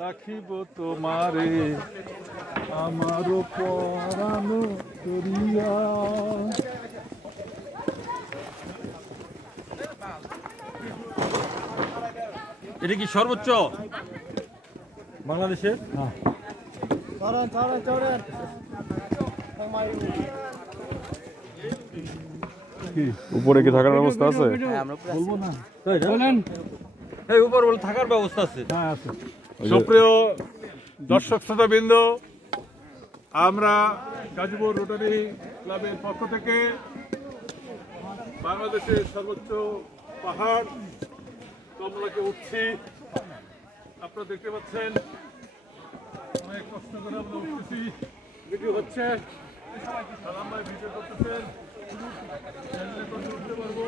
রাখিব তোমারে আমারও পরানো করিয়া। এটা কি সর্বোচ্চ বাংলাদেশের? উপরে কি থাকার ব্যবস্থা আছে? বলবো না, এই উপর বলে থাকার ব্যবস্থা আছে। হ্যাঁ আছে। সুপ্রিয় দর্শক শ্রোতাবৃন্দ, আমরা গাজীপুর রোটারি ক্লাবের পক্ষ থেকে বাংলাদেশের সর্বোচ্চ পাহাড় কমলাকে উঠছি। আপনারা দেখতে পাচ্ছেন অনেক কষ্ট করে আমরা উঠতেছি। ভিডিও হচ্ছে, সালাম ভাই ভিডিও করতেছেন, উঠতে পারবো।